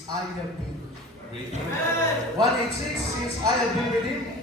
since I have been with him. 186, since I have been with him.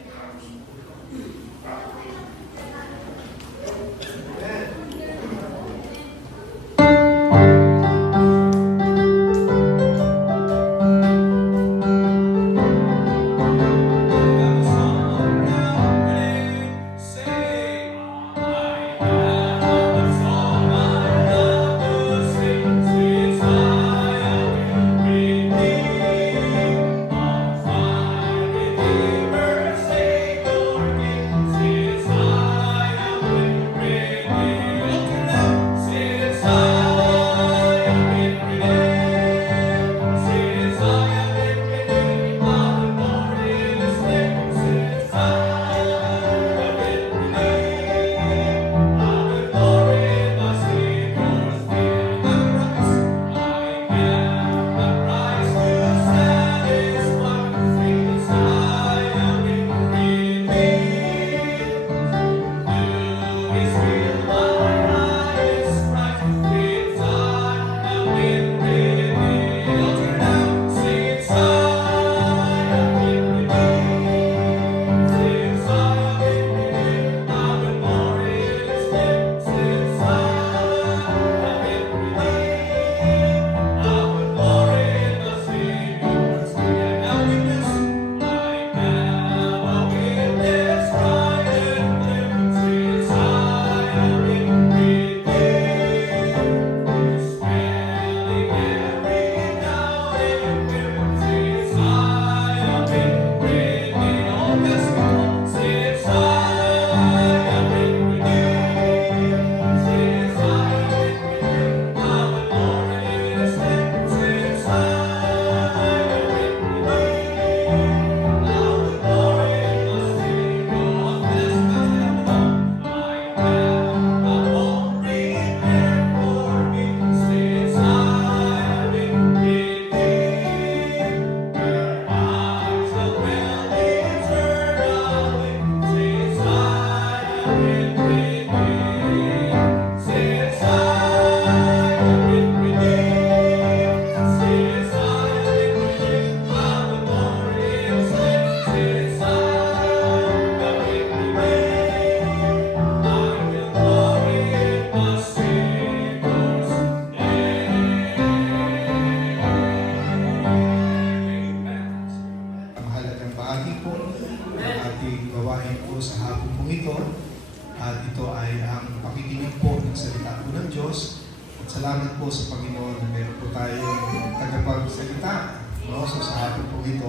At ito ay ang pakikinig po ng salita po ng Diyos. At salamat po sa Panginoon na meron po tayong tagapagsalita, no? So sa hapon po ito,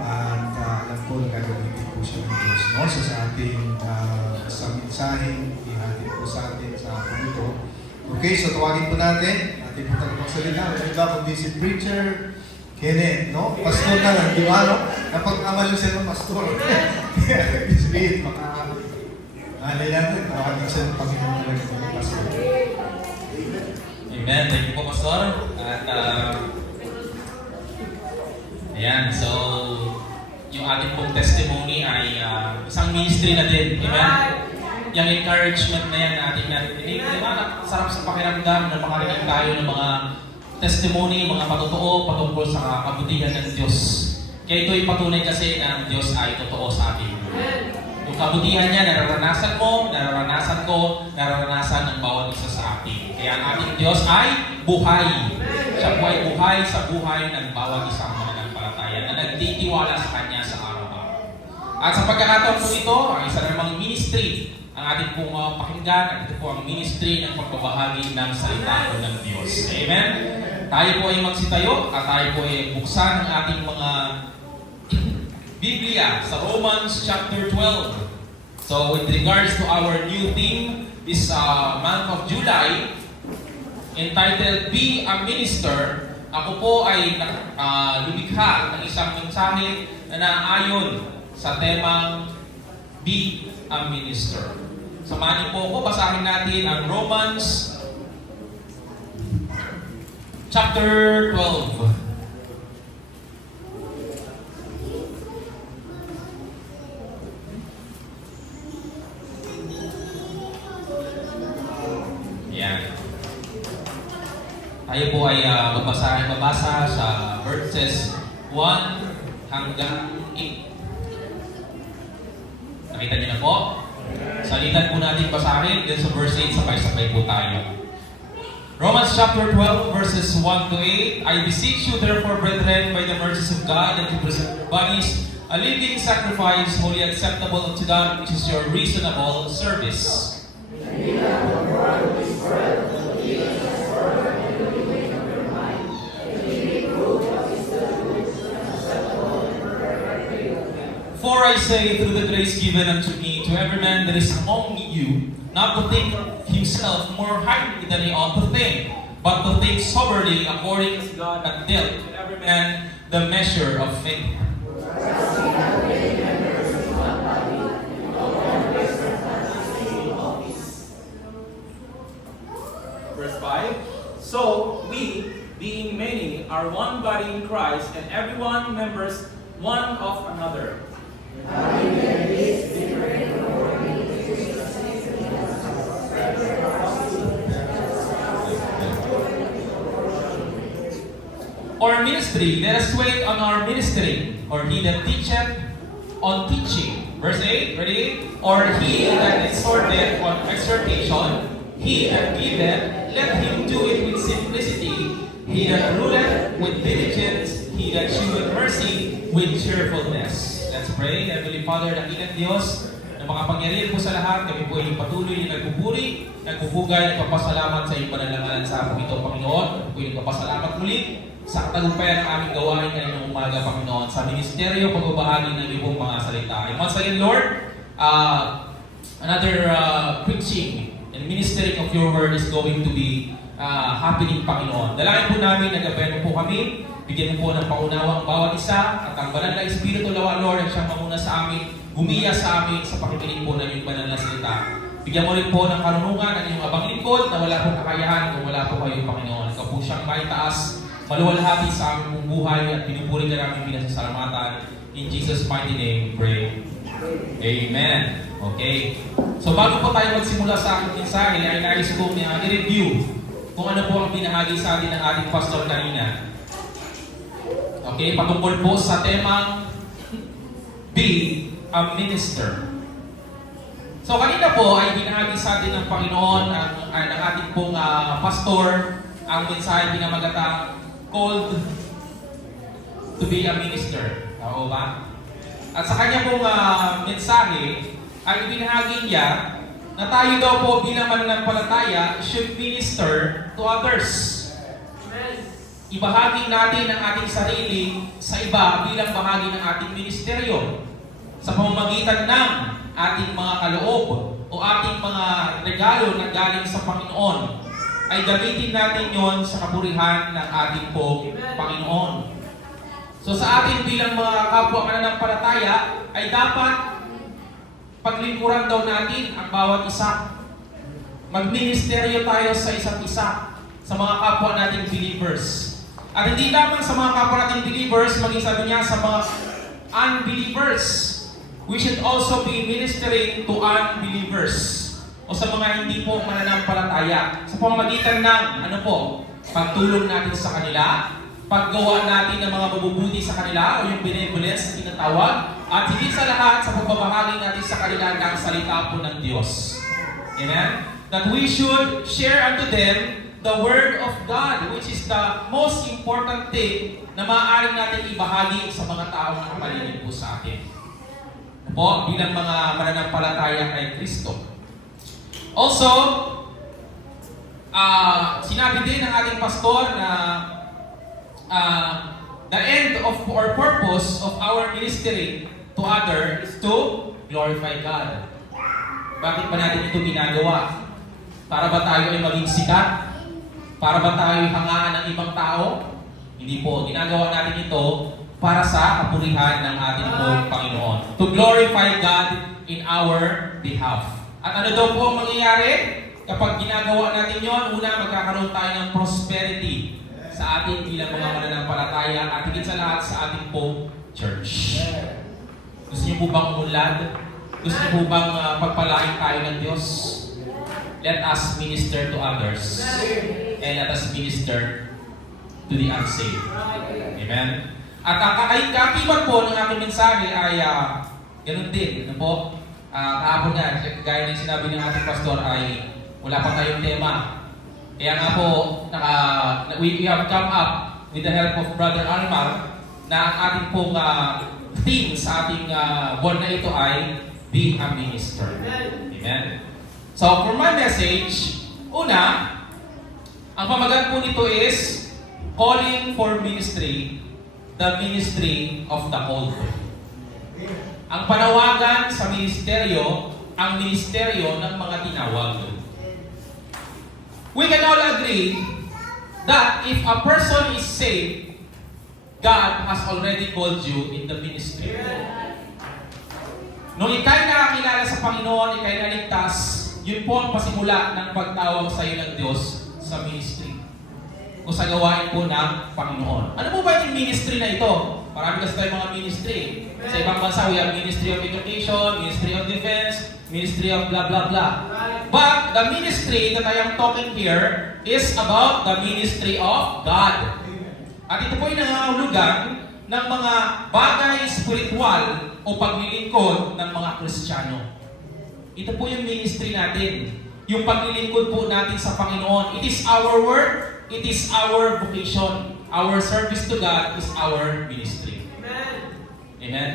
at alam po na gagamitin po siya ng Diyos, no? So sa ating sa mensaheng ihatid po sa atin sa hapon ito. Okay, so tawagin po natin ating po tagapagsalita. Ano ba kundi si Preacher Kenneth, no? Pastor na lang, di ba, no? Napag-amal siya ng pastor. Israel, natin, tawagin siya ng Panginoon na ng pastor. Amen. Thank you po, Pastor. At, ayan, so, yung ating pong testimony ay isang ministry na din. Amen. Yung encouragement na yan natin narinig. Di ba, sarap sa pakiramdam na makarinig tayo ng mga testimony, mga patotoo patungkol sa kabutihan ng Diyos. Kaya ito'y patunay kasi na ang Diyos ay totoo sa atin. Yung kabutihan niya, nararanasan mo, nararanasan ko, nararanasan ng bawat isa sa atin. Kaya ang ating Diyos ay buhay. Siya po ay buhay sa buhay ng bawat isang mananampalataya na nagtitiwala sa Kanya sa araw-araw. At sa pagkakataon po ito, ang isa namang ministry, ang ating pong pakinggan, at ito po ang ministry ng pagbabahagi ng salita po ng Diyos. Amen? Tayo po ay magsitayo at tayo po ay buksan ang ating mga Biblia sa Romans chapter 12. So with regards to our new theme this month of July, entitled Be a Minister, ako po ay lumikha ng isang mensahe na naayon sa temang Be a Minister. Samahan niyo po ako, basahin natin ang Romans chapter 12. Tayo po ay mabasa sa word. It says 1 hanggang 8. Nakita niyo na po? Salitan po natin basahin. Then sa verse 8, sabay-sabay po tayo. Romans chapter 12, verses 1 to 8. I beseech you therefore, brethren, by the mercies of God, that you present your bodies a living sacrifice, wholly acceptable unto God, which is your reasonable service. For I say, through the grace given unto me, to every man that is among you, not to think himself more highly than he ought to think, but to think soberly, according as God hath dealt to every man the measure of faith. Verse 5. So we, being many, are one body in Christ, and everyone members one of another. Or ministry, let us wait on our ministering, or he that teacheth on teaching. Verse 8, ready? Or he that exhorteth on exhortation, he that giveth, let him do it with simplicity. He that ruleth with diligence, he that sheweth mercy with cheerfulness. Let's pray. Heavenly Father, dakilang Diyos, na makapangyarihan po sa lahat, kami po ay patuloy na nagbuburi, nagpupugay, nagpapasalamat sa iyong panalalangan sa po ito, Panginoon. Kami po ay nagpapasalamat muli sa katagumpayan ng aming gawain ngayong umaga, Panginoon, sa ministeryo, pagbabahagi ng iyong mga salita. And once again, Lord, another preaching and ministering of your word is going to be happening, Panginoon. Dalangin po namin, nagabayan mo po kami, bigyan mo po ng paunawa ang bawat isa, at ang banal na Espiritu, Lawa, Lord, ang siyang mamuna sa amin, gumiya sa amin sa pakikinig po ng iyong banal na salita. Bigyan mo rin po ng karunungan ang iyong abang lingkod na wala pong kakayahan kung wala po kayo, Panginoon. Ikaw po siyang maitaas, maluwalhati sa aming pong buhay at pinupuri ka namin pinasasalamatan. In Jesus' mighty name, we pray. Amen. Okay. So bago po tayo magsimula sa aking mensahe, ay nais kong i-review kung ano po ang binahagi sa atin ng ating pastor kanina. Okay, patungkol po sa temang Be a Minister. So kanina po ay binahagi sa atin ng Panginoon ng ating pong pastor ang mensahe pinamagatang called to be a minister. Tama ba? At sa kanya pong mensahe ay ibinahagi niya na tayo daw po bilang mananampalataya should minister to others. Ibahagi natin ang ating sarili sa iba bilang bahagi ng ating ministeryo sa pamamagitan ng ating mga kaloob o ating mga regalo na galing sa Panginoon. Ay gamitin natin yon sa kapurihan ng ating pong Panginoon. So sa atin bilang mga kapwa mananampalataya ay dapat paglingkuran daw natin ang bawat isa. Magministeryo tayo sa isa't isa, sa mga kapwa nating believers. At hindi lamang sa mga kapwa nating believers, maging sabi niya sa mga unbelievers. We should also be ministering to unbelievers. O sa mga hindi po mananampalataya. Sa pamamagitan ng, pagtulong natin sa kanila, paggawa natin ng mga mabubuti sa kanila, o yung benevolence na tinatawag, at higit sa lahat, sa pagbabahagi natin sa kanila ng salita po ng Diyos. Amen? That we should share unto them the Word of God, which is the most important thing na maaaring natin ibahagi sa mga taong nakapalinig po sa atin. Po, bilang mga mananampalataya kay Kristo. Also, sinabi din ng ating pastor na the end of or purpose of our ministry to others is to glorify God. Bakit ba natin ito ginagawa? Para ba tayo ay maging sikat? Para ba tayo ay hangaan ng ibang tao? Hindi po. Ginagawa natin ito para sa kapurihan ng ating Panginoon. To glorify God in our behalf. At ano daw po ang mangyayari? Kapag ginagawa natin yon, una, magkakaroon tayo ng prosperity sa ating bilang mga mananampalataya at higit sa lahat sa ating pong church. Gusto niyo po bang umunlad? Gusto niyo po bang pagpalain tayo ng Diyos? Let us minister to others. And let us minister to the unsaved. Amen? At ang kakakibat po ng aking mensahe ay ganun din. Ano po? Kahapon nga, gaya ng sinabi ng ating pastor ay wala pa tayong tema. Kaya nga po, we have come up with the help of Brother Almar na ang ating pong theme sa ating buwan na ito ay Be a Minister. Amen? So, for my message, una, ang pamagat po nito is Calling for Ministry, the Ministry of the Called. Ang panawagan sa ministeryo, ang ministeryo ng mga tinawag. We can all agree that if a person is saved, God has already called you in the ministry. Nung ika'y nakakilala sa Panginoon, ika'y naligtas, yun po ang pasimula ng pagtawag sa iyo ng Diyos sa ministry. O sa gawain po ng Panginoon. Ano po ba yung ministry na ito? Marami kasi tayong mga ministry. Sa ibang bansa, we have Ministry of Education, Ministry of Defense, Ministry of blah blah blah. But the ministry that I am talking here is about the ministry of God. At ito po yung nangangahulugan ng mga bagay spiritual o paglilingkod ng mga Kristiyano. Ito po yung ministry natin. Yung paglilingkod po natin sa Panginoon. It is our work. It is our vocation. Our service to God is our ministry. Amen. Amen.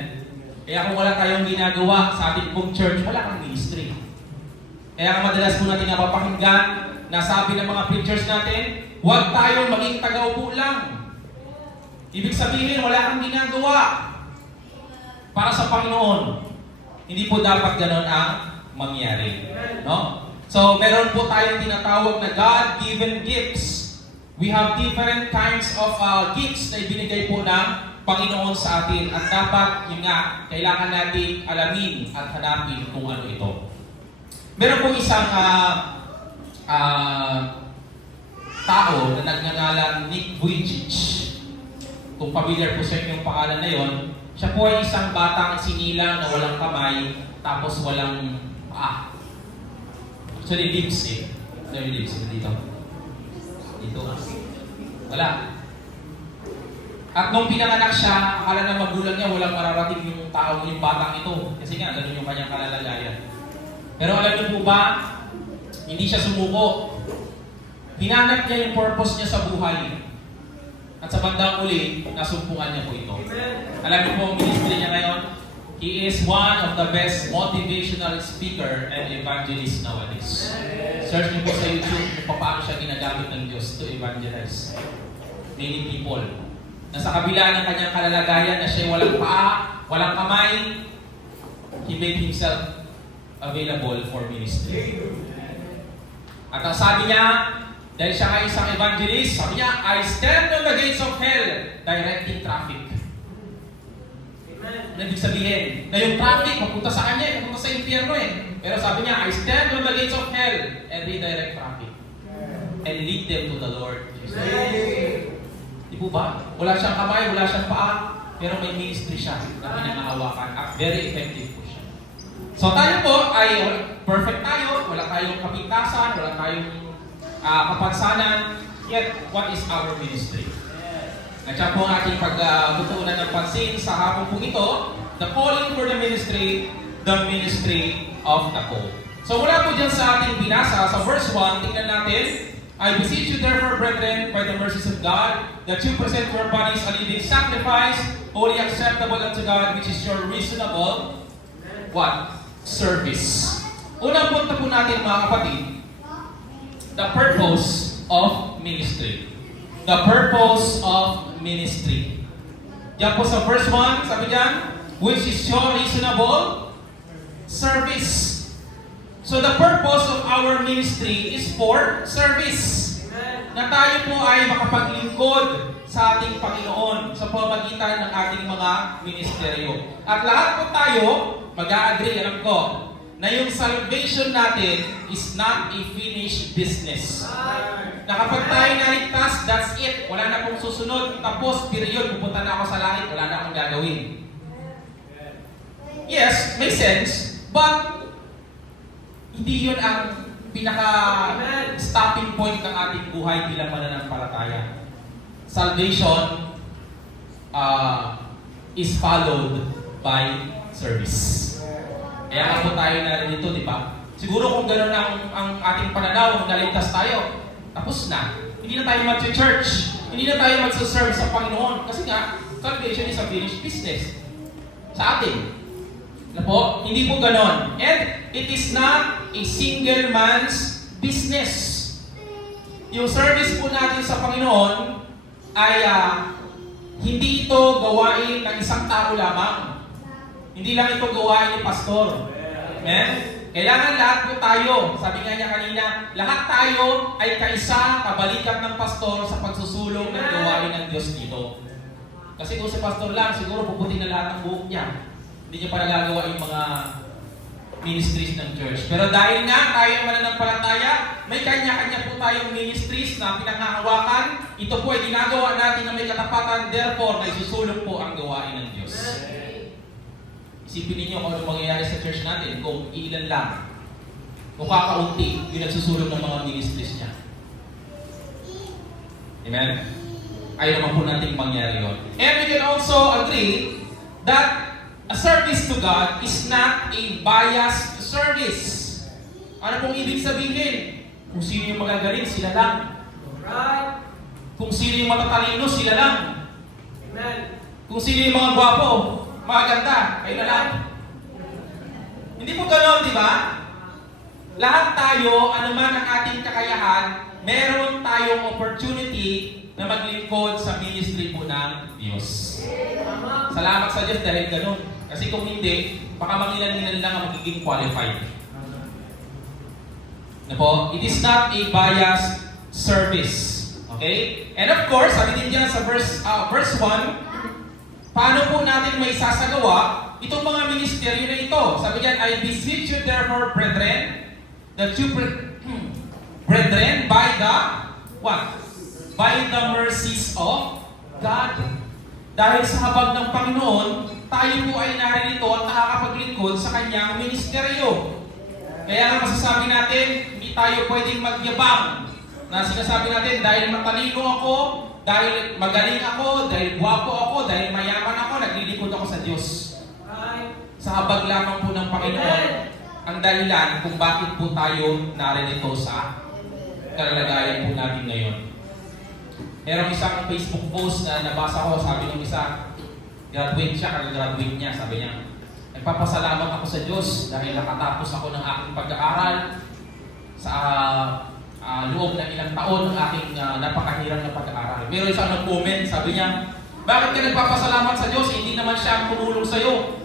Kaya kung wala tayong ginagawa sa ating pong church, wala kang ministry. Kaya madalas po natin napapakinggan na sabi ng mga preachers natin, huwag tayong maging taga-upo lang. Ibig sabihin, wala kang ginagawa para sa Panginoon. Hindi po dapat ganon ang mangyari. No? So, meron po tayong tinatawag na God-given gifts. We have different kinds of gifts na ibinigay po ng Panginoon sa atin. At dapat, yun nga, kailangan natin alamin at hanapin kung ano ito. Meron po isang tao na nagngangalan Nick Vujicic. Kung familiar po sa inyo yung pangalan na yon, siya po ay isang batang sinilang na walang kamay, tapos walang paa. Actually, lips eh. Actually, lips. Dito. Dito. Wala. At nung pinanganak siya, akala ng magulang niya walang mararating yung taong yung batang ito. Kasi nga, ganun yung kanyang kalalagayan. Pero alam niyo po ba, hindi siya sumuko. Hinanap niya yung purpose niya sa buhay. At sa bandang uli, nasumpungan niya po ito. Alam niyo po ang ministry niya ngayon? He is one of the best motivational speaker and evangelist nowadays. Search niyo po sa YouTube kung paano siya ginagamit ng Diyos to evangelize many people. Nasa kabila ng kanyang kalalagayan na siya walang paa, walang kamay, he made himself available for ministry. At ang sabi niya, dahil siya ay isang evangelist, sabi niya, I stand on the gates of hell, directing traffic. Ibig sabihin, na yung traffic, mapunta sa kanya, mapunta sa impyerno eh. Pero sabi niya, I stand on the gates of hell and redirect traffic. And lead them to the Lord Jesus. Di po ba? Wala siyang kamay, wala siyang paa, pero may ministry siya na pinangahawakan at very effective po siya. So tayo po ay perfect tayo, wala tayong kapintasan, wala tayong kapansanan, yet what is our ministry? At siya po ang ating pagbutuunan ng pansin sa hapon po ito, the calling for the ministry of the call. So mula po dyan sa ating binasa, sa verse 1, tingnan natin, I beseech you therefore, brethren, by the mercies of God, that you present your bodies a living sacrifice, wholly acceptable unto God, which is your reasonable, what? Service. Unang punta po natin mga kapatid, the purpose of ministry. The purpose of ministry. Diyan po sa verse 1, sabi diyan, which is your reasonable service. So the purpose of our ministry is for service. Na tayo po ay makapaglingkod sa ating Panginoon sa pamamagitan ng ating mga ministeryo. At lahat po tayo, mag-a-agree, alam ko, na yung salvation natin is not a finished business. Na kapag tayo naligtas, that's it. Wala na pong susunod. Tapos, period, pupunta na ako sa langit, wala na akong gagawin. Yes, may sense, but hindi yun ang pinaka-stopping point ng ating buhay bilang mananampalataya. salvation is followed by service. Kaya nga po tayo narito, di ba? Siguro kung gano'n ang ating pananaw, naligtas tayo, tapos na. Hindi na tayo mag-church. Hindi na tayo mag-serve sa Panginoon. Kasi nga, salvation is a finished business. Sa atin. Na po? Hindi po gano'n. And it is not a single man's business. Yung service po natin sa Panginoon ay hindi ito gawain ng isang tao lamang. Hindi lang ito gawain ni pastor. Amen? Kailangan lahat po tayo, sabi nga niya kanina, lahat tayo ay kaisa, kabalikat ng pastor sa pagsusulong ng gawain ng Diyos dito. Kasi kung si pastor lang, siguro puputi na lahat ng buhok niya. Hindi niya pa nagagawa yung mga ministries ng church. Pero dahil nga tayo ang mananampalataya, may kanya-kanya po tayong ministries na pinanghahawakan. Ito po ay ginagawa natin na may katapatan, therefore, na isusulong po ang gawain ng Diyos. Isipin ninyo kung ano mangyayari sa church natin kung ilan lang, kung kakaunti yung nagsusulong ng mga ministries niya. Amen? Ayaw naman po natin mangyari yun. And we can also agree that a service to God is not a biased service. Ano pong ibig sabihin? Kung sino yung magagaling, sila lang. Right. Kung sino yung matatalino, sila lang. Amen. Kung sino yung mga gwapo, maganda, kayo na lang. Hindi po ganoon, di ba? Lahat tayo, anuman ang ating kakayahan, meron tayong opportunity na maglingkod sa ministry po ng Diyos. Salamat sa Diyos dahil ganoon. Kasi kung hindi, baka mangilan-ilan lang ang magiging qualified. Na po, it is not a biased service. Okay? And of course, sabi din dyan sa verse 1, paano po natin may sasagawa itong mga ministeryo na ito? Sabi diyan, I beseech you therefore, brethren, that you brethren, by the what? By the mercies of God. Dahil sa habag ng Panginoon, tayo po ay naririto at nakakapaglingkod sa kanyang ministeryo. Kaya nga masasabi natin, hindi tayo pwedeng magyabang na sinasabi natin dahil matalino ako, dahil magaling ako, dahil gwapo ako, dahil mayaman ako, naglilingkod ako sa Diyos. Sa habag lamang po ng Panginoon, ang dahilan kung bakit po tayo naririto sa kalagayan po natin ngayon. Merong isang Facebook post na nabasa ko, sabi ng isa, graduate siya, kag-graduate niya, sabi niya, nagpapasalamat ako sa Diyos dahil nakatapos ako ng aking pag-aaral sa loob ng ilang taon ng aking napakahirap na pag-aaral. Meron isang nag-comment, sabi niya, bakit ka nagpapasalamat sa Diyos? Hindi naman siya ang tumulong sa'yo.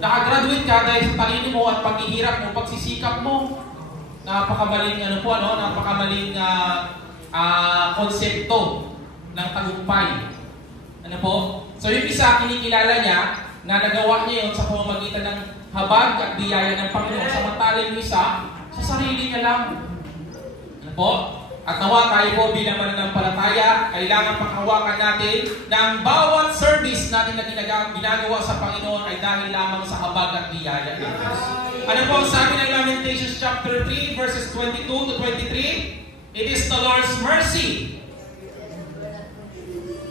Nakagraduate ka dahil sa talino mo at paghihirap mo, pagsisikap mo. Napakamaling napakamaling konsepto ng tagumpay. Ano po? So yung isa, kinikilala niya na nagawa niya yun sa pamamagitan ng habag at biyaya ng Panginoon. Samantalang yung isa, sa sarili niya lang. Ano po? At nawa tayo po bilang mananampalataya, kailangan panghawakan natin ng bawat service natin na ginagawa sa Panginoon ay dahil lamang sa habag at biyaya ng Diyos. Ano po ang sabi ng Lamentations chapter 3 verses 22 to 23? It is the Lord's mercy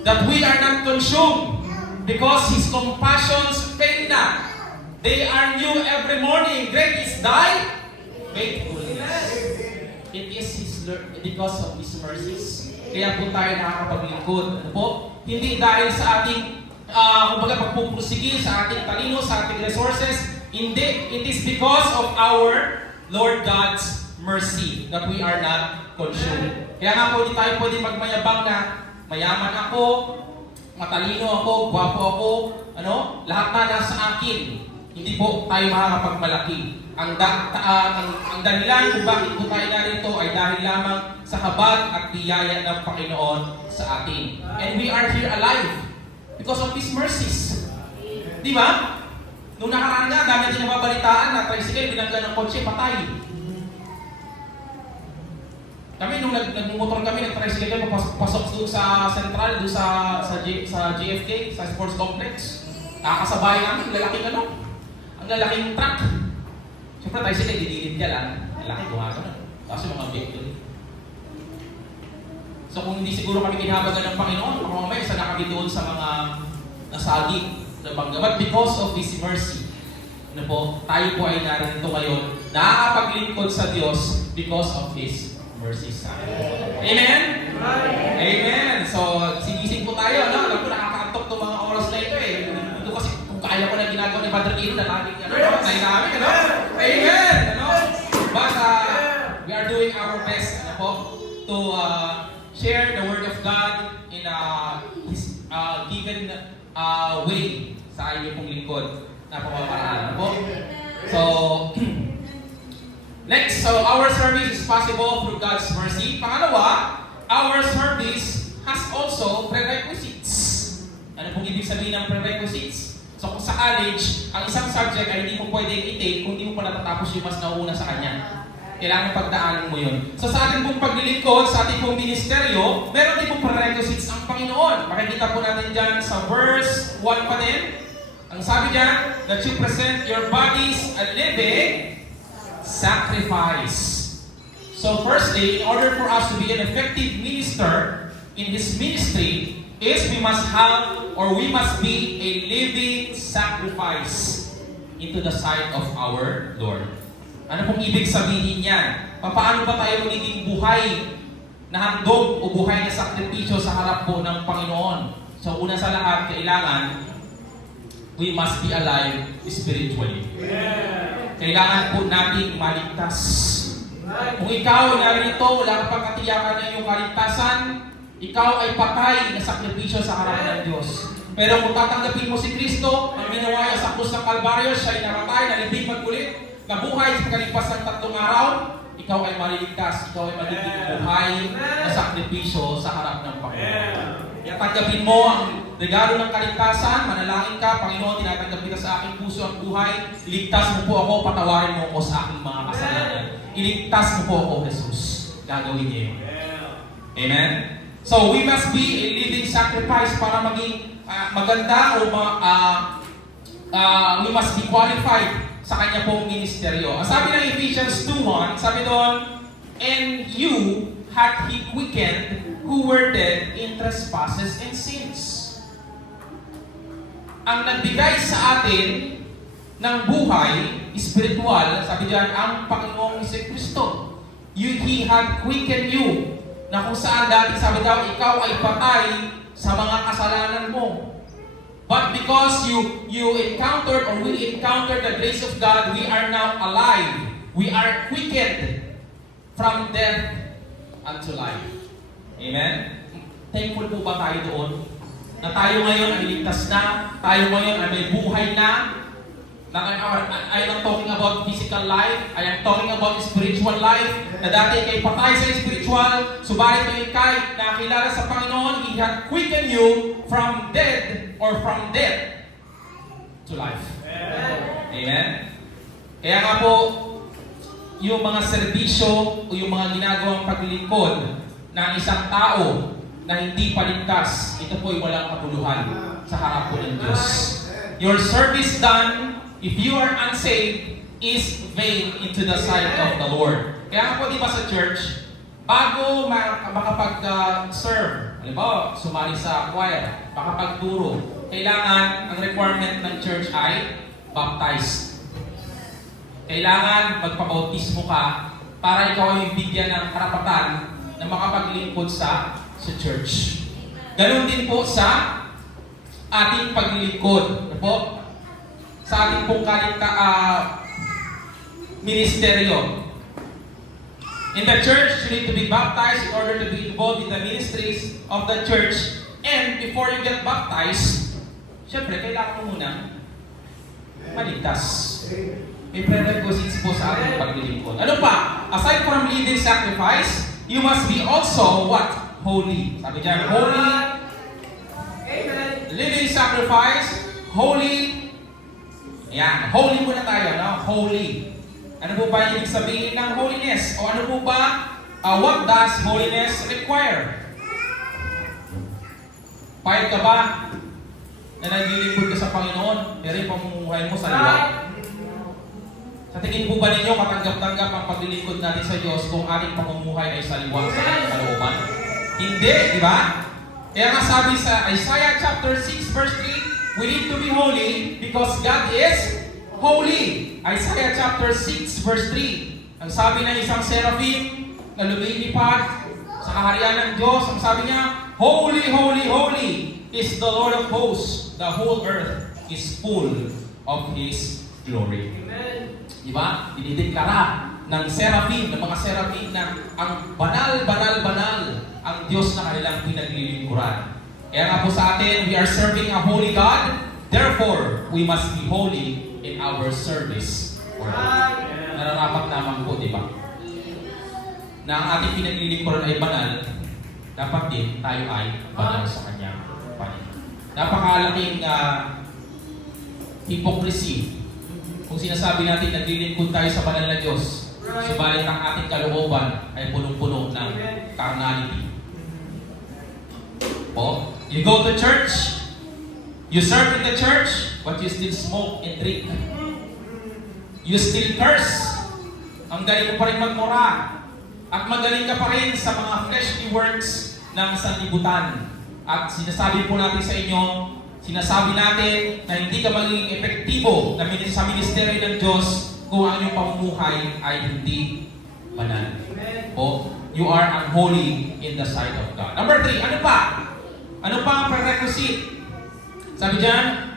that we are not consumed because His compassions fail not. They are new every morning. Great is thy faithfulness. It is because of His mercies. Kaya po tayo nakakapaglingkod. Ano po? Hindi dahil sa ating pagpupursige, sa ating talino, sa ating resources. Hindi. It is because of our Lord God's mercy that we are not consumed. Kaya nga po, hindi tayo pwede magmayabang na mayaman ako, matalino ako, gwapo ako, lahat na nasa akin. Hindi po tayo makakapagmalaki. Ang dahilan kung bakit po tayo narito ay dahil lamang sa habag at biyaya ng Panginoon sa atin. And we are here alive because of His mercies. Di ba? Nung nakaraan nga, dami natin nababalitaan na tricycle, binangga ng kotse, patay. Kami, nung nagmumotor kami, nag-tricycle kami, pasok doon sa Central, doon sa JFK, sa Sports Complex. Nakakasabay namin, ang lalaking truck. Siyempre, tricycle, didilid ka lang. Lalaki, gumagano. Kasi mga vehicle. So kung hindi siguro kami kinabagan ng Panginoon, baka mamaya isa na kami doon sa mga nasagi na bangga. But because of His mercy, ano po, tayo po ay narito ngayon, nakakapaglingkod sa Diyos because of His mercy sa atin. Amen? Amen! So, sigising po tayo, no? Alam ko, nakakaantok itong mga oras na ito eh. Ito kasi, kung kaya ko na ginagawa ni Padre Kino, na laging, nainamig, ano? Amen! Ano? But, we are doing our best, ano po, to share the Word of God in His given way sa inyo pong lingkod na pamamaraan. Ano po? So, next, so our service is possible through God's mercy. Pangalawa, our service has also prerequisites. Ano pong ibig sabihin ng prerequisites? So kung sa college, ang isang subject ay hindi mo pwedeng i-take kung hindi mo pa natatapos yung mas nauuna sa kanya. Kailangan pagdaanan mo yun. So sa ating pong paglilingkod, sa ating pong ministeryo, meron din pong prerequisites ang Panginoon. Makikita po natin dyan sa verse 1 pa din. Ang sabi dyan, that you present your bodies a living sacrifice. So firstly, in order for us to be an effective minister in His ministry, is we must have or we must be a living sacrifice into the sight of our Lord. Ano pong ibig sabihin yan? Paano ba tayo magiging buhay na handog o buhay na sakripisyo sa harap po ng Panginoon? So una sa lahat, kailangan we must be alive spiritually. Kailangan po natin maligtas. Kung ikaw narito, wala ka pang katiyakan na iyong kaligtasan, ikaw ay patay na sakripisyo sa harap ng Diyos. Pero kung tatanggapin mo si Kristo, ang ginawa niya sa krus ng Kalbaryo, siya ay namatay, nalibing magkulit, nabuhay sa kalipas ng 3 araw, ikaw ay maliligtas, ikaw ay magiging buhay na sakripisyo sa harap ng Panginoon. Kaya tanggapin mo ang regalo ng kaligtasan, manalangin ka, Panginoon, tinatanggap kita sa aking puso ang buhay, iligtas mo po ako, patawarin mo ako sa aking mga kasalanan. Iligtas mo po ako, Jesus. Gagawin niya yun. Amen? So, we must be a living sacrifice para maging maganda o we must be qualified sa kanya pong ministeryo. Ang sabi ng Ephesians 2:1, sabi doon, and you hath He quickened who were dead in trespasses and sins. Ang nagbigay sa atin ng buhay spiritual, sabi diyan, ang Panginoong Kristo. He had quickened you. Na kung saan dati sabi daw, ikaw ay patay sa mga kasalanan mo. But because you encountered or we encountered the grace of God, we are now alive. We are quickened from death unto life. Amen? Thankful po ba tayo doon? Na tayo ngayon ay ligtas na, tayo ngayon ay may buhay na. I am not talking about physical life, I am talking about spiritual life. Na dati kay patay sa spiritual, subalit ngayon kay nakilala sa Panginoon, He had quickened you from dead or from death to life. Amen? Kaya nga po, yung mga serbisyo o yung mga ginagawang paglilingkod ng isang tao na hindi paligtas, ito po ay walang kabuluhan sa harap po ng Diyos. Your service done, if you are unsaved, is vain into the sight of the Lord. Kaya nga po, di ba sa church, bago makapag-serve, halimbawa, sumali sa choir, makapagturo, kailangan, ang requirement ng church ay baptized. Kailangan magpabautismo ka para ikaw ay bigyan ng karapatan na makapaglingkod sa church. Ganon din po sa ating paglilingkod. Ano po? Sa ating pong ministeryo. In the church, you need to be baptized in order to be involved in the ministries of the church. And before you get baptized, syempre, kailangan mo muna maligtas. May prerequisites po sa ating paglilingkod. Ano pa? Aside from living sacrifice, you must be also what? Holy. Sabi dyan, holy. Amen. Living sacrifice, holy. Ayan, holy muna tayo, no? Holy. Ano po ba ibig sabihin ng holiness? O ano po ba, what does holiness require? Payag ka ba na naglilingkod ka sa Panginoon, pero yung pamumuhay mo sa liwa? Sa tingin po ba ninyo, katanggap-tanggap ang paglilingkod natin sa Diyos kung ating pamumuhay ay sa liwa sa kalooban? Hindi, di ba? Kaya nga sabi sa Isaiah chapter 6 verse 3, we need to be holy because God is holy. Isaiah chapter 6 verse 3. Ang sabi ng isang seraphim na lumilipad sa kaharian ng Diyos, ang sabi niya, Holy, holy, holy is the Lord of hosts. The whole earth is full of His glory. Amen. Diba? Dinideklara ng seraphim, ng mga seraphim na ang banal, banal, banal ang Diyos na kanilang pinaglilingkuran. Kaya nga po sa atin, we are serving a holy God. Therefore, we must be holy in our service for Him. Nararapat naman po, di ba? Na ang ating pinaglilingkuran ay banal, dapat din tayo ay banal sa Kanyang Panginoon. Napakalaking hypocrisy kung sinasabi natin naglilingkod tayo sa banal na Diyos, subalit ang ating kalooban ay punong-puno ng carnality. O, you go to church, you serve in the church, but you still smoke and drink. You still curse. Ang galing mo pa rin magmura. At magaling ka pa rin sa mga fleshly works ng sanlibutan. At sinasabi po natin sa inyo, sinasabi natin na hindi ka magiging epektibo sa ministeryo ng Diyos kung ang iyong pamumuhay ay hindi banal. O, you are unholy in the sight of God. Number 3, ano pa? Ano pa ang prerequisite? Sabi dyan,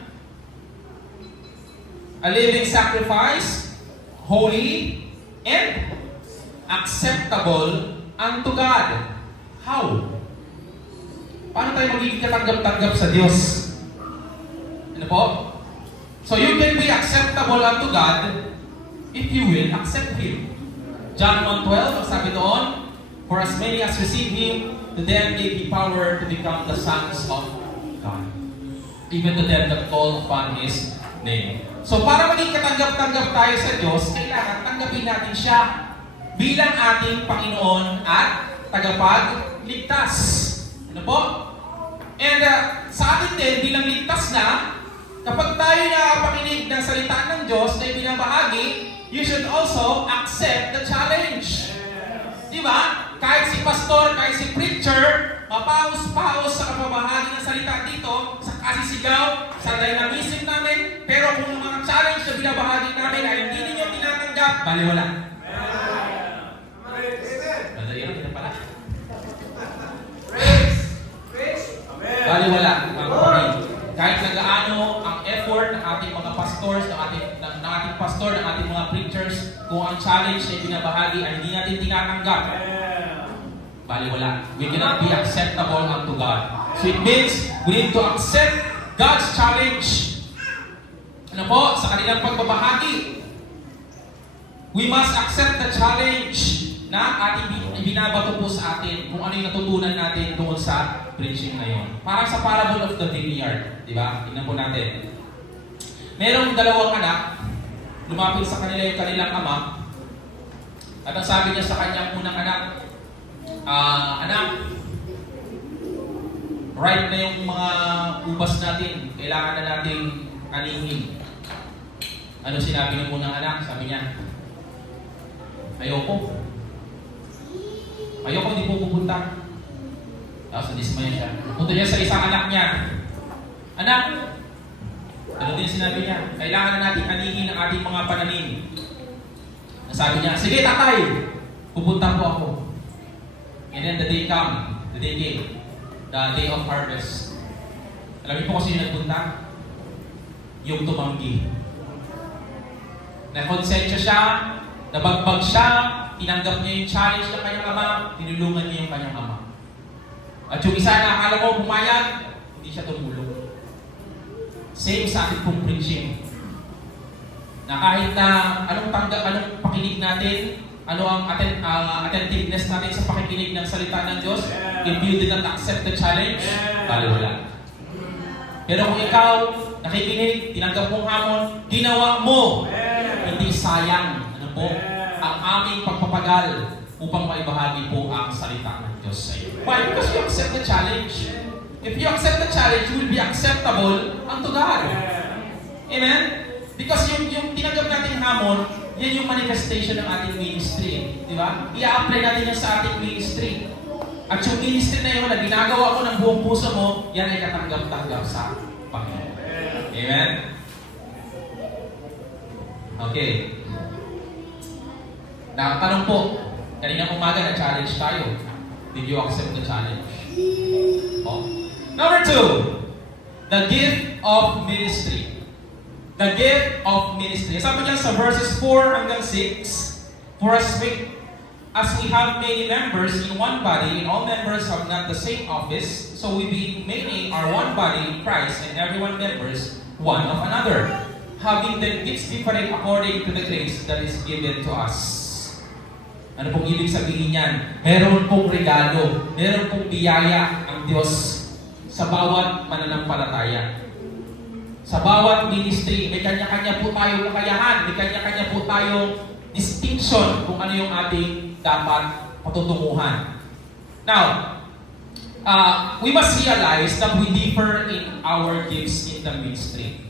a living sacrifice, holy, and acceptable unto God. How? Paano tayo magiging katanggap-tanggap sa Diyos? Ano po? So you can be acceptable unto God if you will accept Him. John 1:12, ang sabi doon, for as many as receive Him, to them gave He power to become the sons of God. Even to them that call upon His name. So para maging katanggap-tanggap tayo sa Diyos, kailangan tanggapin natin siya bilang ating Panginoon at tagapagligtas. Ano po? And sa atin din, bilang ligtas na, kapag tayo nakapakinig ng salita ng Diyos na ibinabahagi, you should also accept the challenge. Diba? Kahit si pastor, kahit si preacher, mapaus-paus sa kapabahagi ng salita dito, sa kasisigaw, sa dynamism namin, pero kung mga challenge na binabahagi namin ay hindi ninyo tinatanggap, baliwala. Baliwala na pala. Baliwala. Kahit na gaano ang effort ng ating mga pastors, ng ating pastor, ng ating mga preachers, kung ang challenge na binabahagi ay hindi natin tinatanggap, baliwala. We cannot be acceptable unto God. So it means we need to accept God's challenge. Ano po? Sa kanilang pagbabahagi. We must accept the challenge na ating ibinabato po sa atin kung ano yung natutunan natin doon sa preaching na yun. Parang sa parable of the vineyard. Di ba? Tingnan po natin. Merong dalawang anak, lumapit sa kanila yung kanilang ama, at ang sabi niya sa kanyang unang anak, anak, ripe na yung mga ubas natin, kailangan na nating anihin. Ano sinabi ng unang anak? Sabi niya, ayoko, hindi po pupunta. Tapos nadismaya siya. Punta niya sa isang anak niya, anak, ano din sinabi niya? Kailangan na natin anihin ang ating mga pananim. Sabi niya, sige tatay, pupunta po ako. And then the day came, the day of harvest. Alam niyo po kasi yung nagpunta? Yung tumanggi. Nakonsensya siya, nabagbag siya, tinanggap niya yung challenge ng kanyang ama, tinulungan niya yung kanyang ama. At yung isa na akala mo pumayag, hindi siya tumulong. Same sa ating pong preaching. Na kahit na anong pakinig natin, ano ang attentiveness natin sa pakikinig ng salita ng Diyos, if you did not accept the challenge, baliwala. Pero kung ikaw, nakikinig, tinanggap mong hamon, ginawa mo, hindi sayang, ano po, ang aming pagpapagal upang maibahagi po ang salita ng Diyos sa iyo. Why? Because you accept the challenge. If you accept the challenge, you will be acceptable unto God. Amen? Because yung tinanggap natin hamon, yan yung manifestation ng ating ministry. Di ba? I-apply natin yan sa ating ministry. At yung ministry na yun na ginagawa ko ng buong puso mo, yan ay katanggap-tanggap sa Panginoon. Amen? Okay. Tanong po, kanina umaga na-challenge tayo. Did you accept the challenge? Oh. Number 2, the gift of ministry. The gift of ministry. Sabi niya sa verses 4 hanggang 6, for as we have many members in one body, and all members have not the same office, so we being many are one body in Christ, and everyone members one of another, having the gifts different according to the grace that is given to us. Ano pong ibig sabihin yan? Meron pong regalo, meron pong biyaya ang Diyos sa bawat mananampalataya. Sa bawat ministry, may kanya-kanya po tayong kakayahan, may kanya-kanya po tayong distinction kung ano yung ating dapat patutunguhan. Now, we must realize that we differ in our gifts in the ministry.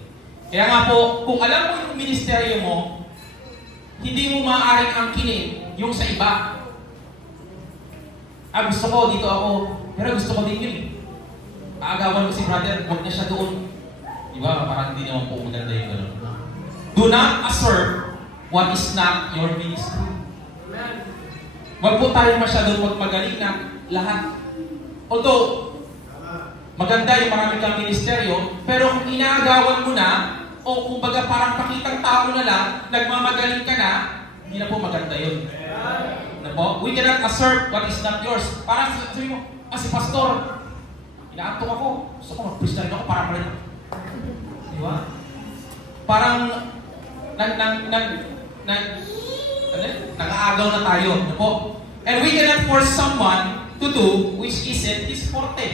Kaya nga po, kung alam mo yung ministeryo mo, hindi mo maaaring angkinin yung sa iba. Gusto ko, dito ako, pero gusto ko din yun. Aagawan mo si brother, huwag na siya doon. Diba? Parang hindi naman po maganda yung gano'n. Do not assert what is not your ministry. Huwag po tayo masyadong magmagaling na lahat. Although, maganda yung marami kang ministeryo, pero kung inaagawan mo na, o kumbaga parang pakitang tao na lang, nagmamagaling ka na, hindi na po maganda yun. Na po? We cannot assert what is not yours. Para sabi mo, si pastor, inaantok ako. Gusto ko mag-preach na rin ako para pa rin. Di ba? Parang nag-aagaw na tayo. Na po? And we cannot force someone to do which isn't his forte.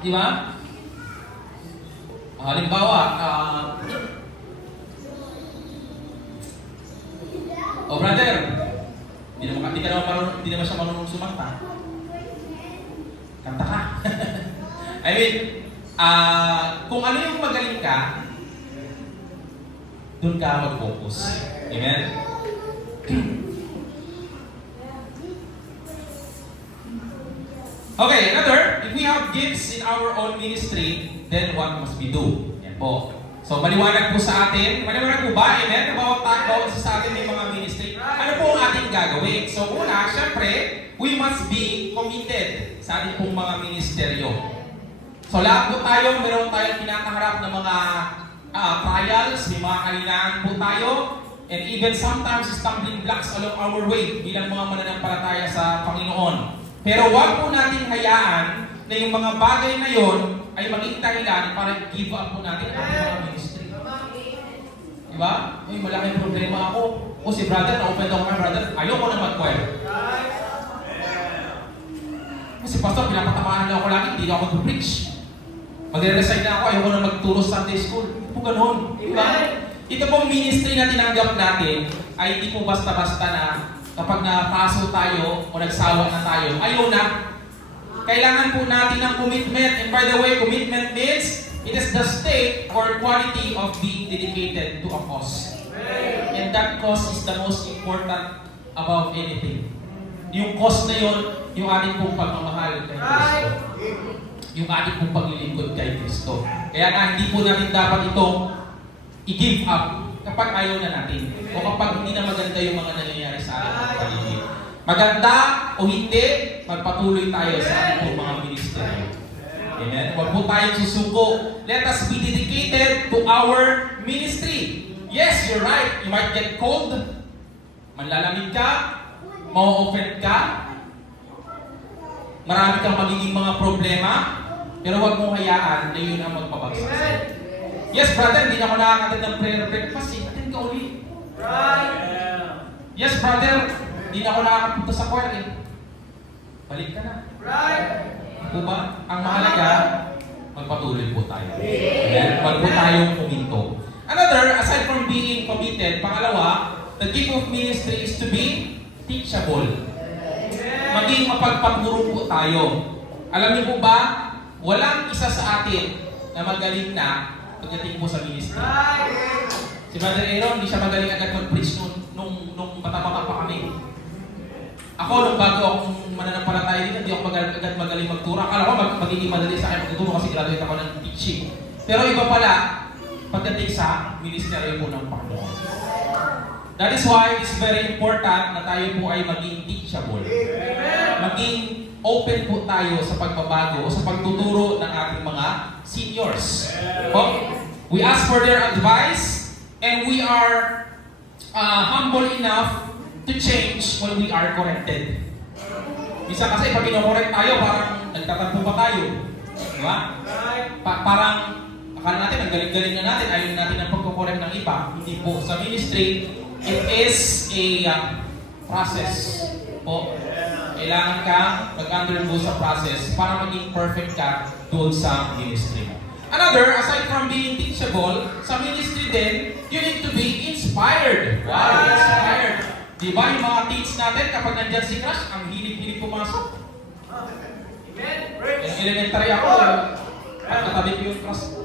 Di ba? Halimbawa, brother, hindi naman siya marunong sumanta. Kanta ka. I mean, kung ano yung magaling ka, doon ka mag-focus. Amen? Okay, another, if we have gifts in our own ministry, then what must we do? Yan po. So, maliwanag po sa atin. Maliwanag po ba? Amen? Bawat isa sa atin may mga ministry. Ano po ang ating gagawin? So, una, syempre, we must be committed sa ating pong mga ministeryo. So, lahat po tayo, meron tayong kinakaharap ng mga trials, may mga kahinaan po tayo, and even sometimes stumbling blocks along our way bilang mga mananampalataya sa Panginoon. Pero wag po natin hayaan na yung mga bagay na yon ay maging dahilan para give up po natin ang ating mga ministry. Diba? Ay, malaking problema ako. O si brother, na-open ako kay brother, ayoko na mag-choir. Si pastor, pinapatamaan na ako lagi, hindi ako mag-preach. Magre-resign na ako, ayoko na magturo sa Sunday school. Hindi po ganun. Diba? Ito pong ministry na tinanggap natin ay hindi po basta-basta na kapag napaso tayo o nagsawa na tayo, ayaw na. Kailangan po natin ng commitment. And by the way, commitment means it is the state or quality of being dedicated to a cause. And that cause is the most important above anything. Yung cause na yun, yung ating pong pagmamahal kay Kristo. Yung ating pong paglilingkod kay Kristo. Kaya nga, hindi po natin dapat itong i-give up kapag ayaw na natin. O kapag hindi na maganda yung mga nangyayari sa ating paligid. Maganda o hindi, magpatuloy tayo sa ating mga ministeryo. Amen? Huwag po tayong susuko. Let us be dedicated to our ministry. Yes, you're right. You might get cold. Manlalamig ka. Ma-offend ka. Marami kang magiging mga problema. Pero huwag mong hayaan na yun ang magpabagsak sa'yo. Yes, brother, hindi na ako nakakatid ng prayer breakfast. Attend ka ulit. Yes, brother, hindi na ako nakakapunta sa choir eh. Balik ka na. Diba? Ang mahalaga, magpatuloy po tayo. Amen? Huwag po tayong kuminto. Another, aside from being committed, pangalawa, the gift of ministry is to be teachable. Maging mapagpapuro po tayo. Alam niyo po ba, walang isa sa atin na magaling na pagdating po sa ministry. Si Brother Aaron, hindi siya magaling agad mag-preach nung bata-bata pa kami. Ako, nung bago akong mananampalataya dito, hindi ako agad magaling magturo. Akala ko magiging madali sa akin magtuturo kasi graduate ako ng teaching. Pero iba pala, pagdating sa ministeryo po ng Panginoon. That is why it's very important na tayo po ay maging teachable. Maging open po tayo sa pagbabago o sa pagtuturo ng ating mga seniors. We ask for their advice and we are humble enough to change when we are corrected. Bisa kasi pag ino-correct tayo, parang nagtatampo pa tayo. Diba? Parang akala natin, ang galing-galing na natin, ayaw natin ang pagkukorek ng iba. Hindi po. Sa ministry, it is a process po. Kailangan ka mag-undergo sa process para maging perfect ka doon sa ministry mo. Another, aside from being teachable, sa ministry din, you need to be inspired. Wow, inspired. Diba yung mga teach natin, kapag nandyan si Crush, ang hilig-hilig pumasok. Amen. Yung elementary ako, katabi ko yung crush ko.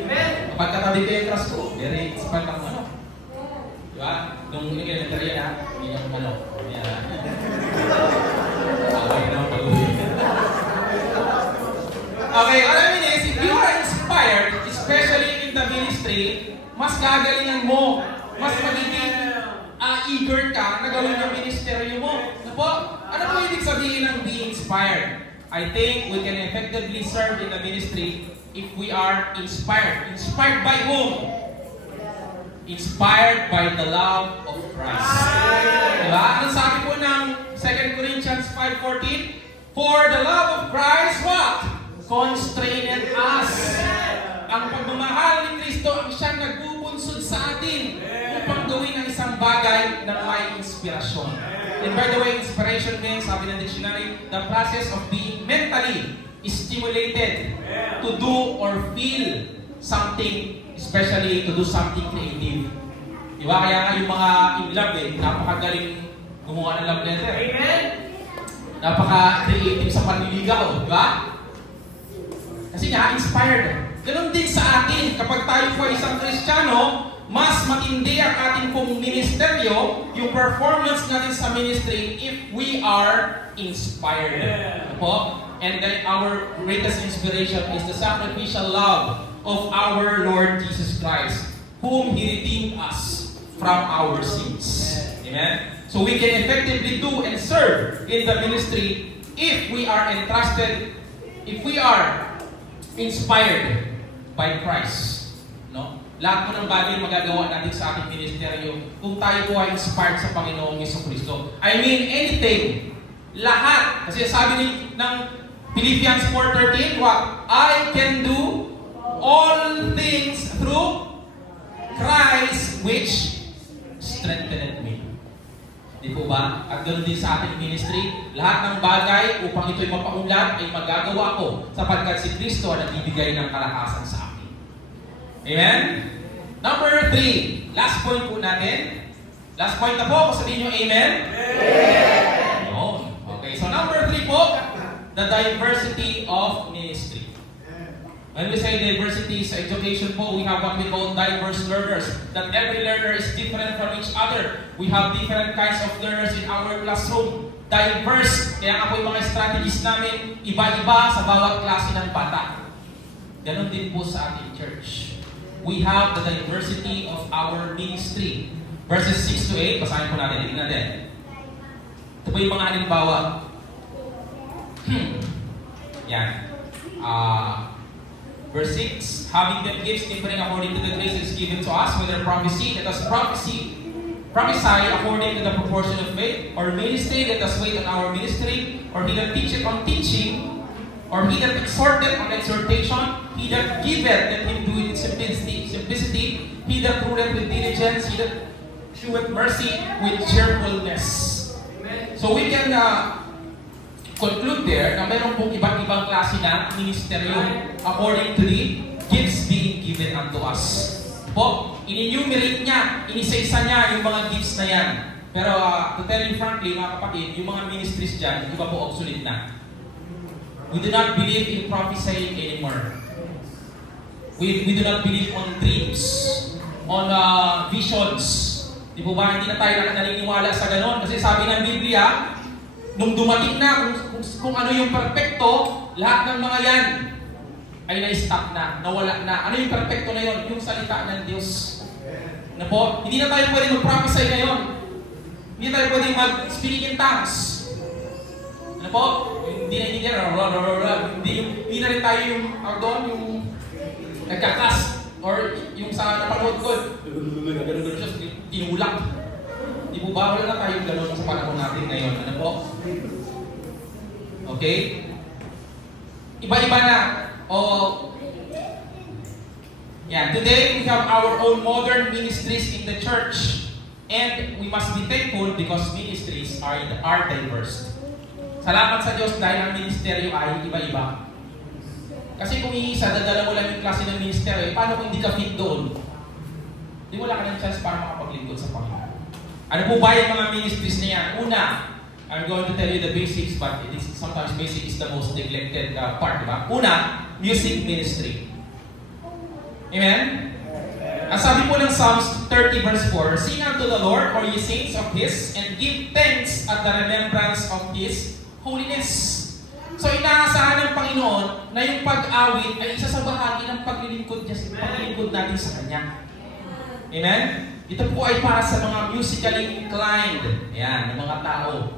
Amen. Kapag katabi ko yung crush ko, very inspired ako ano. Diba? Nung elementary na, yun yung ano. Yan. Okay, naman pag-uwi. Okay, what I mean is, if you are inspired, especially in the ministry, mas gagalingan mo, mas magiging eager ka na gawin yung ministeryo mo. Ano po? Ano po ibig sabihin ng being inspired? I think we can effectively serve in the ministry if we are inspired. Inspired by whom? Inspired by the love of Christ. Diba? Anong sabi po ng 2 Corinthians 5:14? For the love of Christ, what? Constrained us. Ang pagmamahal ni Kristo ang siyang nagbubunsod sa atin upang gawin ang isang bagay na may inspirasyon. And by the way, inspiration means, sabi ng dictionary, the process of being mentally stimulated to do or feel something, especially to do something creative. Diba? Kaya nga yung mga in love napakagaling gumawa ng love letter. Amen. Napaka-creative sa panliligaw, diba? Kasi nga, inspired. Ganon din sa atin, kapag tayo po ay isang Kristiyano, mas matindi ang ating pong ministeryo, yung performance natin sa ministry, if we are inspired. Po? And then our greatest inspiration is the sacrificial love of our Lord Jesus Christ, whom He redeemed us from our sins. Amen? So we can effectively do and serve in the ministry if we are entrusted, if we are inspired by Christ. No? Lahat po ng bagay magagawa natin sa ating ministeryo kung tayo po ay inspired sa Panginoong Jesucristo. I mean, anything. Lahat. Kasi sabi ng Philippians 4:13, what? I can do all things through Christ which strengthened me. Di po ba? At ganoon din sa ating ministry, lahat ng bagay upang ito'y mapaunlad ay magagawa ko sapagkat si Kristo ang nagbibigay ng kalakasan sa akin. Amen? Number 3. Last point po natin. Last point na po. Sabihin nyo amen? Amen! Okay. So number 3 po, the diversity of ministry. When we say diversity sa education po, we have what we call diverse learners. That every learner is different from each other. We have different kinds of learners in our classroom. Diverse. Kaya nga po yung mga strategies namin, iba-iba sa bawat klase ng bata. Ganon din po sa ating church. We have the diversity of our ministry. Verses 6 to 8, basahin po natin. Tignan natin. Ito po yung mga halimbawa. Yan. Verse 6, having been gifts differing according to the grace that is given to us, whether prophecy, let us prophesy according to the proportion of faith, or ministry, let us wait on our ministry, or he that teacheth on teaching, or he that exhorteth on exhortation, he that giveth, let him do it in simplicity, he that ruleth with diligence, he that sheweth mercy with cheerfulness. So we can conclude there na mayroon pong iba't ibang klase ng ministeryo according to the gifts being given unto us. Po, in-enumerate niya, inisa-isa niya yung mga gifts na yan. Pero to tell you frankly, mga kapatid, yung mga ministries dyan, iba po obsolete na. We do not believe in prophesying anymore. We do not believe on dreams, on visions. Di po ba, hindi na tayo naniniwala sa ganon. Kasi sabi ng Biblia, Nung dumating na kung ano yung perfecto, lahat ng mga yan ay na-stop na, nawala na. Ano yung perfecto na yon? Yung salita ng Diyos. Na po, hindi na tayo pwede mag-prophesy ngayon. Hindi tayo pwede mag-speak in tongues. Ano po? Hindi na rin tayo yung nagkakas or yung sa napanood ko, tinulak. Di po ba? Wala na tayong gano'n sa panahon natin ngayon. Ano po? Okay? Iba-iba na. Yeah, today we have our own modern ministries in the church. And we must be thankful because ministries are diverse. Salamat sa Diyos dahil ang ministeryo ay iba-iba. Kasi kung iisa, dadala mo lang yung klase ng ministeryo, paano kung hindi ka fit doon? Di wala ka ng chance para makapaglingkod sa Panginoon. Ano po ba yung mga ministries na yan? Una, I'm going to tell you the basics, but sometimes basic is the most neglected part, diba? Una, music ministry. Amen? Ang sabi po ng Psalms 30 verse 4, Sing unto the Lord, or ye saints of His, and give thanks at the remembrance of His holiness. So inaasahan ng Panginoon na yung pag-awit ay isa sa bahagi ng paglilingkod natin sa Kanya. Amen? Ito po ay para sa mga musically inclined. Ayan, ng mga tao.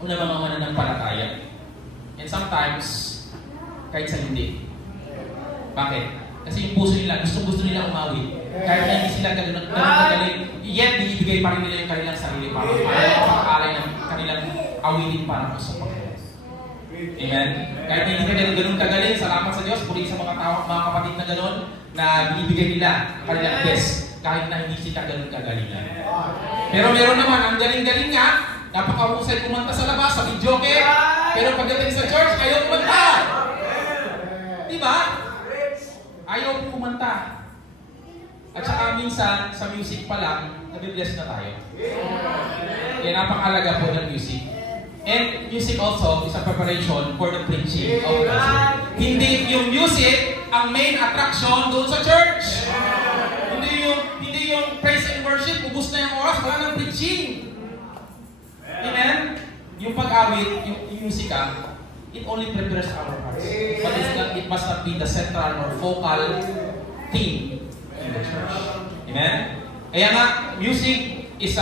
O ng mga mananampalataya. And sometimes, kahit sa hindi. Bakit? Kasi yung puso nila, gusto nila umawit. Kahit na hindi sila galing, yet ibigay pa rin nila yung kanilang sarili para mapag-alay ng kanilang awitin para po sa Panginoon. Amen? Kahit na hindi ka ganun kagaling, salamat sa Diyos, muli sa mga kapatid na ganun, na binibigay nila kanilang best. Kahit na hindi sila ganun kagalingan. Pero meron naman, ang galing-galing nga, napakahusay kumanta sa labas, sa videoke, pero pagdating sa church, ayaw kumanta. Diba? Ayaw kumanta. At saka minsan, sa music pa lang, nabibless na tayo. Kaya napakalaga po ng music. And music also is a preparation for the preaching of the gospel. Hindi yung music ang main attraction doon sa church. Hindi yung praise and worship, ubus na yung oras, wala nang preaching. Amen? Yung pag-awit, yung musika, it only prepares our hearts. But it must not be the central or focal theme in the church. Amen? Kaya nga, music is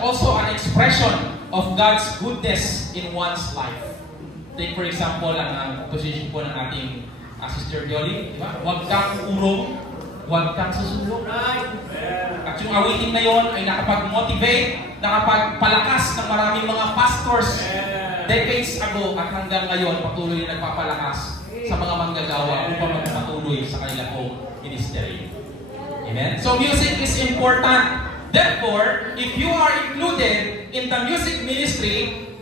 also an expression of God's goodness in one's life. Take for example, ang position po ng ating Sister Jolie, di ba? Huwag kang urong, huwag kang susulong. At yung awitin na yon ay nakapag-motivate, nakapagpalakas ng maraming mga pastors decades ago at hanggang ngayon patuloy na nagpapalakas sa mga manggagawa upang magpatuloy sa kanilang pong ministry. Amen? So music is important. Therefore, if you are included in the music ministry,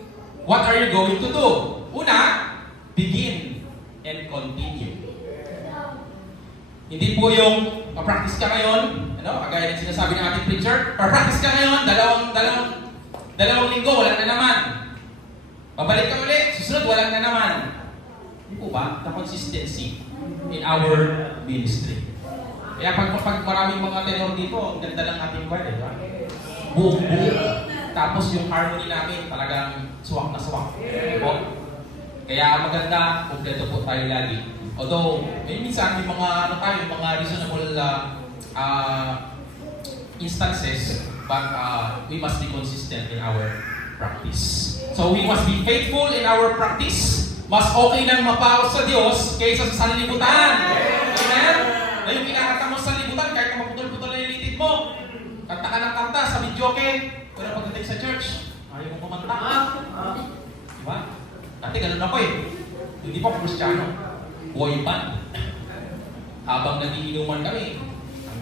what are you going to do? Una, begin and continue. Hindi po yung pa-practice ka ngayon, kagaya ng sinasabi ng ating preacher, pa-practice ka ngayon, dalawang linggo, wala na naman. Babalik ka ulit, susunod, wala na naman. Hindi po ba? The consistency in our ministry. Kaya pag maraming mga tenor dito, ang ganda lang ating choir, di ba? Buong. Tapos yung harmony namin, talagang suwak na suwak. Kaya maganda, kompleto po tayo lagi. Although, minsan may mga reasonable instances, but we must be consistent in our practice. So we must be faithful in our practice. Mas okay nang mapaos sa Diyos kaysa sa sanlibutan. Amen? Na yung kinakanta mo sa sanlibutan, kahit na maputol-putol na yung litid mo, kanta ka ng kanta sa videoke, pero pagdating sa church, ayaw mo kumanta. Diba? Dati ganun ako eh. Hindi pa Kristiyano. Boy band. Habang nagiinuman kami,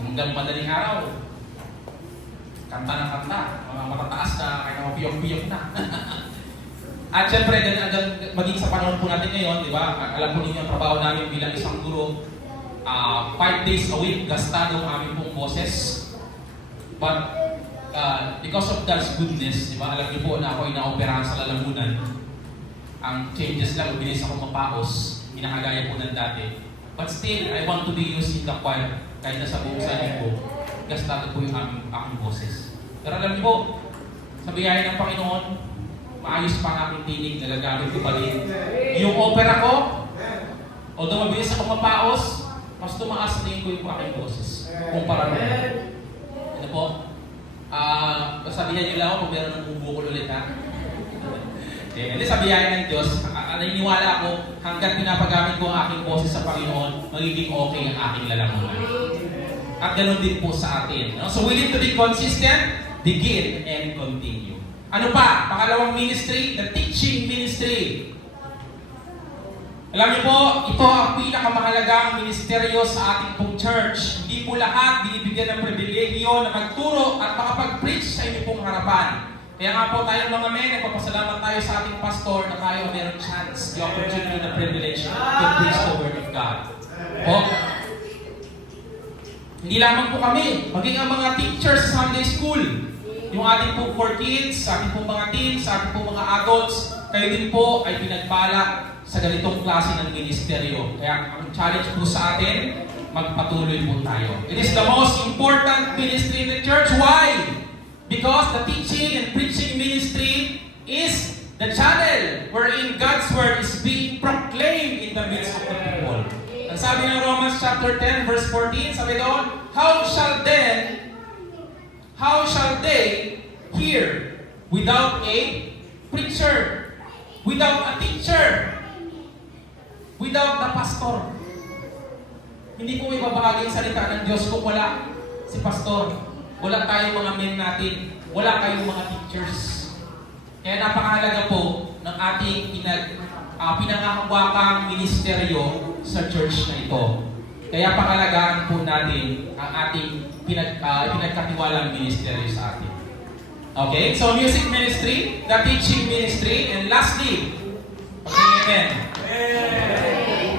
hanggang madaling araw, kanta ng kanta, mga matataas na, kaya mapiyok-piyok na. At syempre, maging sa panahon po natin ngayon, di ba? Alam po ninyo ang trabaho namin bilang isang guro, 5 days a week, gastado ang aming pong boses. But, because of God's goodness, di ba? Alam niyo po na ako ay naoperahan sa lalamunan. Ang changes lang, bilis ako mapaos. Hinakagaya po ng dati. But still, I want to be used in the choir. Kahit na sa buong saling ko, gastado po yung aking boses. Pero alam niyo po, sa biyaya ng Panginoon, maayos pa ang aking tinig, nagagamit ko pa rin. Yung opera ko, although mabilis ako mapaos, mas tumaas din ko yung aking boses. Kumpara mo. Ano po? Sabihan niyo lang ako kung meron ng bubukol ulit ha. Hindi sabihan ng Diyos, naniniwala ako hanggat pinapagamit ko ang aking boses sa Panginoon, magiging okay ang aking lalamunan. At ganoon din po sa atin. No? So we need to be consistent, begin, and continue. Ano pa? Pangalawang ministry, the teaching ministry. Alam niyo po, ito ang pinakamahalagang ministeryo sa ating pong church. Hindi po lahat binibigyan ng pribilegyo na magturo at makapag-preach sa inyong pong harapan. Kaya nga po tayo mga men, nagpapasalamat tayo sa ating pastor na tayo meron chance, the opportunity, the privilege to preach the Word of God. Po, hindi lamang po kami, maging ang mga teachers sa Sunday School, yung ating po for kids, sa ating po mga teens, sa ating po mga adults, kayo din po ay pinagpala sa ganitong klase ng ministeryo. Kaya ang challenge po sa atin, magpatuloy po tayo. It is the most important ministry in the church. Why? Because the teaching and preaching ministry is the channel wherein God's Word is being proclaimed in the midst of the people. Ang sabi ng Romans chapter 10 verse 14, sabi doon, how shall they hear without a preacher, without a teacher, without the pastor? Hindi po ibabahagi ang salita ng Diyos kung wala si pastor. Wala tayong mga men natin. Wala kayong mga teachers. Kaya napakahalaga po ng ating pinangangawakang ministeryo sa church na ito. Kaya pakalagaan po natin ang ating pinagkatiwalang ministeryo sa atin. Okay? So, music ministry, the teaching ministry, and lastly, okay, amen.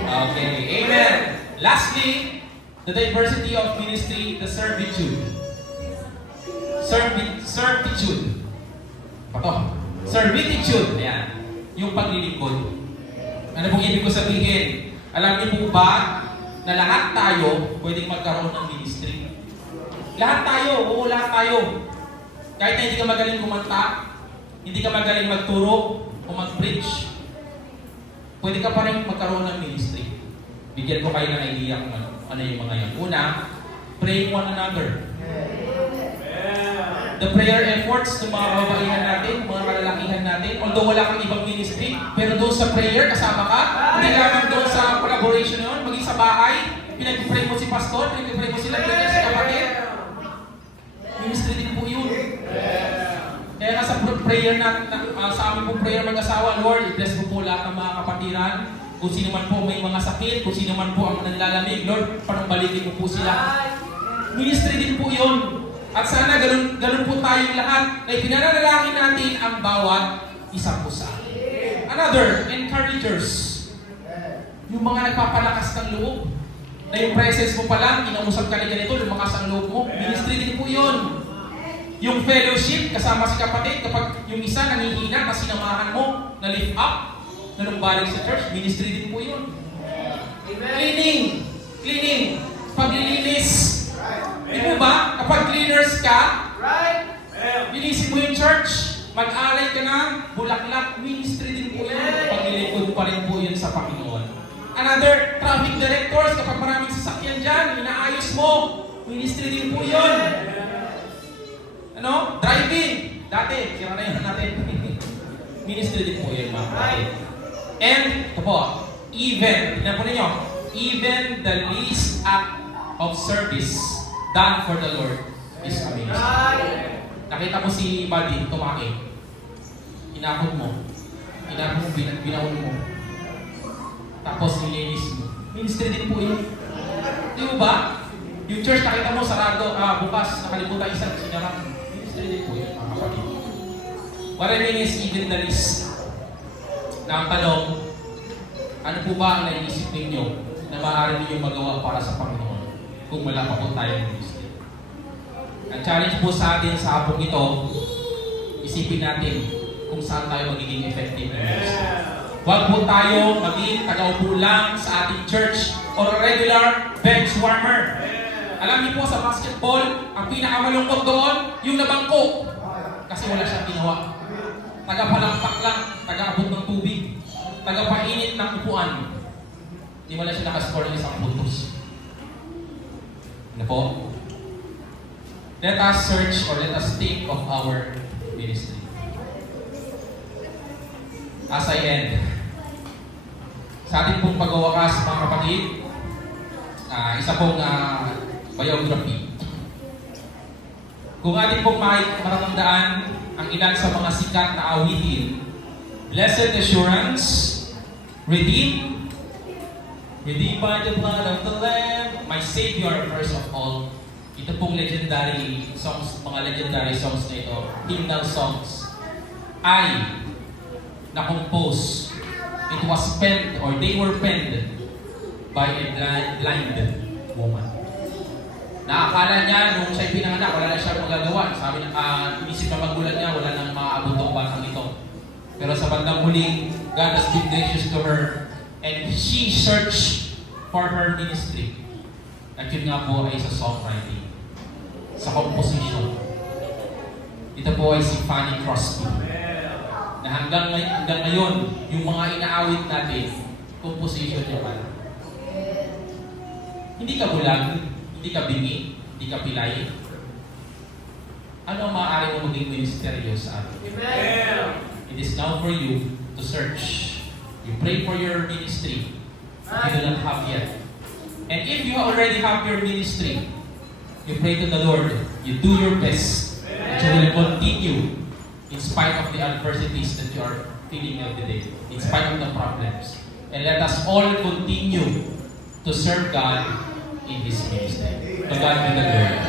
Okay, amen. Lastly, the diversity of ministry, the servitude. Servitude. Pato. Servitude. Ayan. Yung paglilingkod. Ano pong ibig ko sabihin? Alam niyo po ba na lahat tayo pwedeng magkaroon ng ministry? Lahat tayo. Oo, lahat tayo. Kahit na hindi ka magaling kumanta, hindi ka magaling magturo o mag-preach, pwede ka pa rin magkaroon ng ministry. Bigyan ko kayo ng idea kung ano yung mga yan. Una, praying one another. The prayer efforts ng mga kababaihan natin, mga kalalakihan natin, although wala kang ibang ministry, pero doon sa prayer, kasama ka, hindi lamang doon sa collaboration yun, maging sa bahay, pinag-pray mo si pastor, pinag-pray mo sila, si kapatid. Ministry din po yun. Kaya nga sa prayer sa aming pong prayer mag-asawa, Lord, i-bless mo po lahat ng mga kapatiran, kung sino man po may mga sakit, kung sino man po ang nanlalamig, Lord, panambalikin mo po sila. Ministry din po yun. At sana ganun po tayong lahat na ipinanalangin natin ang bawat isa po sa atin. Another, encouragers. Yung mga nagpapalakas ng loob. Na yung presence mo pa lang, inausap ka na ganito, lumakas ang loob mo. Ministry din po yun. Yung fellowship, kasama si kapatid, kapag yung isa nanihina, na sinamahan mo, na lift up, na lumbalik sa church, ministry din po yun. Cleaning, paglilinis. Di mo ba, kapag cleaners ka, linisin mo yung church, mag-alay ka ng bulaklak, ministry din po yun. Paglilingkod pa rin po yun sa Panginoon. Another, traffic directors, kapag maraming sasakyan dyan, inaayos mo, ministry din po yun. Ano? Driving. Dati, sira na yun natin. Ministry din po yun, mga kapatid. And, ito po, even, tignan po ninyo, even the least act of service done for the Lord is a ministry. Nakita mo si Buddy, tumaki. Inakot mo. Binawon mo. Tapos nilinis mo. Ministry din po yun. Di mo ba? Yung church nakita mo sarado, bukas, nakalimutan isang sinarang. Ministry din po yun, mga kapatid. What I mean is even the least. Na ang tanong, ano po ba ang naiisip ninyo na maaari ninyong magawa para sa Panginoon? Kung wala pa po tayong ministry. Ang challenge po sa atin sa hapong ito, isipin natin kung saan tayo magiging effective na ministry. Huwag po tayo maging tagaupo lang sa ating church or a regular bench warmer. Alam niyo po sa basketball, ang pinakamalungkot doon, yung nabangko. Kasi wala siyang ginawa. Taga-palampak lang, taga-abot ng tubig, taga-painit ng upuan. Di wala siya nakascore ng isang puntos. Ano po? Let us search or let us think of our ministry. As I end, sa ating pong pagwawakas, mga kapatid, isa pong biography. Kung ating pong matatandaan ang ilan sa mga sikat na awitin, Blessed Assurance, Redeemed by the blood of the Lamb, My Savior, first of all. Ito pong legendary songs, mga legendary songs na ito, hymnal songs, ay na-compose. It was penned, or they were penned, by a blind woman. Nakakala niya nung siya'y pinanganak, wala na siya magagawa. Sabi ng inisip na magulang niya, wala nang maaabot ang batang ito. Pero sa bandang huling, God has been gracious to her, and she searched for her ministry. At yun nga po ay sa songwriting, sa composition. Ito po ay si Fanny Crosby. Na hanggang ngayon, yung mga inaawit natin, composition niya pala. Hindi ka bulag, hindi ka bingi, hindi ka pilay. Ano ang maaari mo maging ministeryo sa atin? Amen. It is now for you to search. You pray for your ministry if you do not have yet. And if you already have your ministry, you pray to the Lord, you do your best, that you will continue in spite of the adversities that you are feeling every day, in spite of the problems. And let us all continue to serve God in His ministry. To God be the glory.